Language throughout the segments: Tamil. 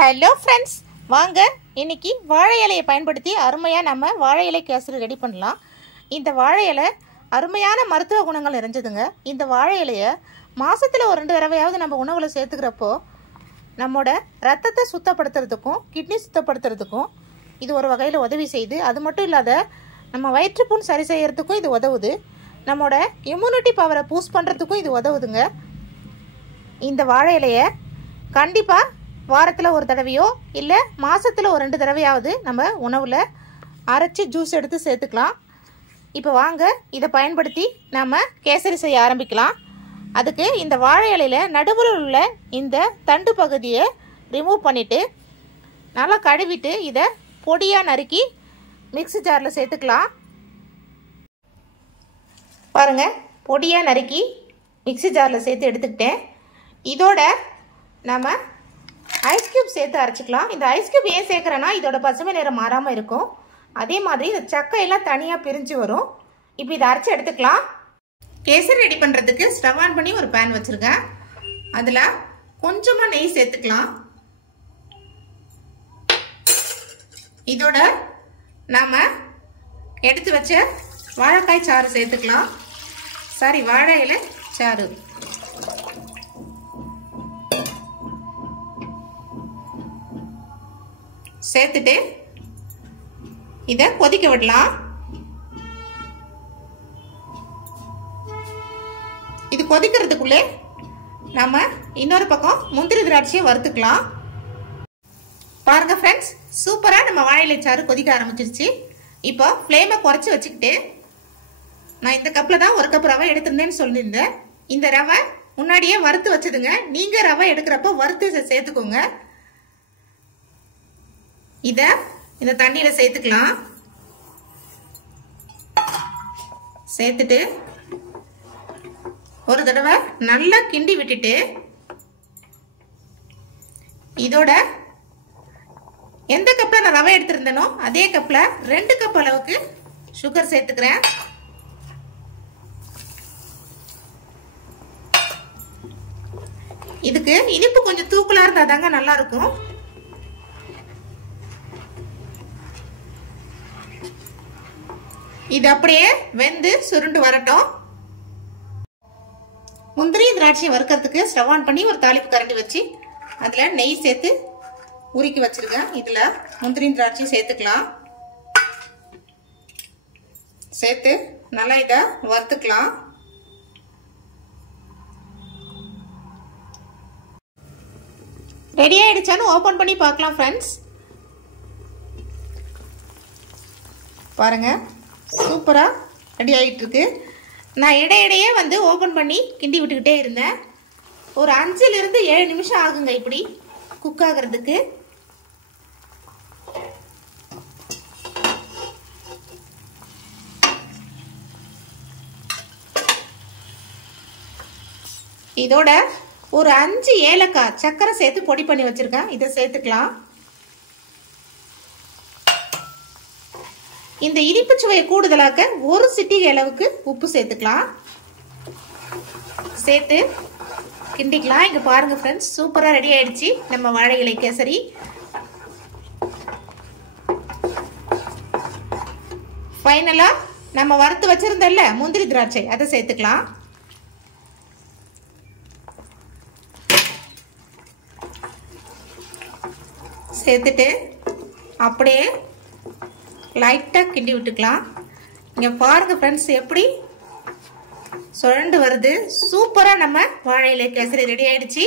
ஹலோ ஃப்ரெண்ட்ஸ், வாங்க இன்னைக்கு வாழை இலையை பயன்படுத்தி அருமையாக நம்ம வாழை இலை கேசரி ரெடி பண்ணலாம். இந்த வாழை இலை அருமையான மருத்துவ குணங்கள் நிறைஞ்சதுங்க. இந்த வாழை இலையை மாதத்தில் ஒரு 2 தடவையாவது நம்ம உணவில் சேர்த்துக்கிறப்போ நம்மோட ரத்தத்தை சுத்தப்படுத்துறதுக்கும் கிட்னி சுத்தப்படுத்துறதுக்கும் இது ஒரு வகையில் உதவி செய்யுது. அது மட்டும் இல்லாத நம்ம வயிற்றுப்புண் சரி செய்கிறதுக்கும் இது உதவுது. நம்மோட இம்யூனிட்டி பவரை பூஸ்ட் பண்ணுறதுக்கும் இது உதவுதுங்க. இந்த வாழை இலையை கண்டிப்பாக வாரத்தில் ஒரு தடவையோ இல்லை மாதத்தில் ஒரு 2 தடவையாவது நம்ம உணவில் அரைச்சி ஜூஸ் எடுத்து சேர்த்துக்கலாம். இப்போ வாங்க இதை பயன்படுத்தி நம்ம கேசரி செய்ய ஆரம்பிக்கலாம். அதுக்கு இந்த வாழை இலையில் நடுவில் உள்ள இந்த தண்டு பகுதியை ரிமூவ் பண்ணிவிட்டு நல்லா கழுவிட்டு இதை பொடியாக நறுக்கி மிக்ஸி ஜாரில் சேர்த்துக்கலாம். பாருங்கள், பொடியாக நறுக்கி மிக்ஸி ஜாரில் சேர்த்து எடுத்துக்கிட்டேன். இதோட நம்ம ஐஸ் கியூப் சேர்த்து அரைச்சிக்கலாம். இந்த ஐஸ் கியூப் ஏன் சேர்க்குறேன்னா இதோட பசுமை நிறம் மாறாமல் இருக்கும். அதே மாதிரி இந்த சக்கையெல்லாம் தனியாக பிரிஞ்சு வரும். இப்போ இதை அரைச்சி எடுத்துக்கலாம். கேசரி ரெடி பண்ணுறதுக்கு ஸ்டவ் ஆன் பண்ணி ஒரு பேன் வச்சுருக்கேன். அதில் கொஞ்சமாக நெய் சேர்த்துக்கலாம். இதோட நாம் எடுத்து வச்ச வாழைக்காய் சாறு சேர்த்துக்கலாம். வாழை இலை சாறு சேர்த்துட்டு இதை கொதிக்க விடலாம். இது கொதிக்கிறதுக்குள்ளே நம்ம இன்னொரு பக்கம் முந்திரி திராட்சையை வறுத்துக்கலாம். பாருங்க ஃப்ரெண்ட்ஸ், சூப்பராக நம்ம வாழை சாறு கொதிக்க ஆரம்பிச்சிருச்சு. இப்போ ஃப்ளேமை குறைச்சி வச்சுக்கிட்டு நான் இந்த கப்பில் தான் 1 கப் ரவை எடுத்திருந்தேன்னு சொல்லியிருந்தேன். இந்த ரவை முன்னாடியே வறுத்து வச்சதுங்க. நீங்கள் ரவை எடுக்கிறப்போ வறுத்து சேர்த்துக்கோங்க. இதை இந்த தண்ணியில் சேர்த்துக்கலாம். சேர்த்துட்டு ஒரு தடவை நல்லா கிண்டி விட்டுட்டு இதோட எந்த கப்பில் நான் ரவை எடுத்திருந்தேனோ அதே கப்பில் 2 கப் அளவுக்கு சுகர் சேர்த்துக்கிறேன். இதுக்கு இனிப்பு கொஞ்சம் தூக்கலா இருந்தா தாங்க நல்லா இருக்கும். இது அப்படியே வெந்து சுருண்டு வரட்டும். முந்திரி திராட்சை வறுக்கிறதுக்கு ஸ்டவ் ஆன் பண்ணி ஒரு தாளிப்பு கரண்டி வச்சு அதில் நெய் சேர்த்து உருக்கி வச்சிருக்கேன். இதில் முந்திரி திராட்சை சேர்த்துக்கலாம். சேர்த்து நல்லா இதை வறுத்துக்கலாம். ரெடி ஆயிடுச்சான்னு ஓப்பன் பண்ணி பார்க்கலாம் ஃப்ரெண்ட்ஸ். பாருங்க, சூப்பராக ரெடி ஆகிட்டு இருக்கு. நான் இடையிடையே ஓப்பன் பண்ணி கிண்டி விட்டுக்கிட்டே இருந்தேன். ஒரு 5லிருந்து 7 நிமிஷம் ஆகுங்க இப்படி குக் ஆகிறதுக்கு. இதோட ஒரு 5 ஏலக்காய் சக்கரை சேர்த்து பொடி பண்ணி வச்சிருக்கேன். இதை சேர்த்துக்கலாம். இந்த இனிப்பு சுவையை கூடுதலாக்க 1 சிட்டிகை அளவுக்கு உப்பு சேர்த்துக்கலாம். சேர்த்து கிண்டிக்கலாம். இங்க பாருங்க ஃப்ரெண்ட்ஸ், சூப்பரா ரெடி ஆயிடுச்சு நம்ம வாழை இலை கேசரி. ஃபைனலா நம்ம வறுத்து வச்சிருந்தோம்ல முந்திரி திராட்சை, அதை சேர்த்துக்கலாம். சேர்த்துட்டு அப்படியே லைட்டாக கிண்டி விட்டுக்கலாம். இங்கே பாருங்கள் ஃப்ரெண்ட்ஸ், எப்படி சுழண்டு வருது. சூப்பராக நம்ம வாழை இலை கேசரி ரெடி ஆயிடுச்சு.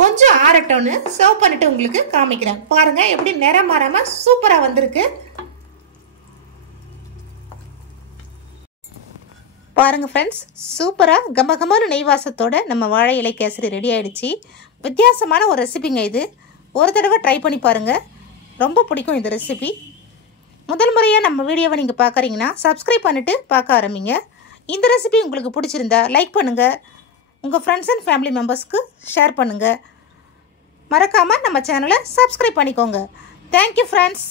கொஞ்சம் ஆறட்டோன்னு சர்வ் பண்ணிட்டு உங்களுக்கு காமிக்கிறேன். பாருங்க எப்படி நிறம் மாறாம சூப்பராக வந்திருக்கு. பாருங்க ஃப்ரெண்ட்ஸ், சூப்பராக கமகமான நெய் வாசத்தோட நம்ம வாழை இலை கேசரி ரெடி ஆயிடுச்சு. வித்தியாசமான ஒரு ரெசிபிங்க இது. ஒரு தடவை ட்ரை பண்ணி பாருங்க, ரொம்ப பிடிக்கும் இந்த ரெசிபி. முதல் முறையாக நம்ம வீடியோவை நீங்கள் பார்க்குறீங்கன்னா சப்ஸ்கிரைப் பண்ணிவிட்டு பார்க்க ஆரம்பிங்க. இந்த ரெசிபி உங்களுக்கு பிடிச்சிருந்தா லைக் பண்ணுங்கள், உங்கள் ஃப்ரெண்ட்ஸ் அண்ட் ஃபேமிலி மெம்பர்ஸ்க்கு ஷேர் பண்ணுங்கள். மறக்காமல் நம்ம சேனலை சப்ஸ்கிரைப் பண்ணிக்கோங்க. Thank you friends.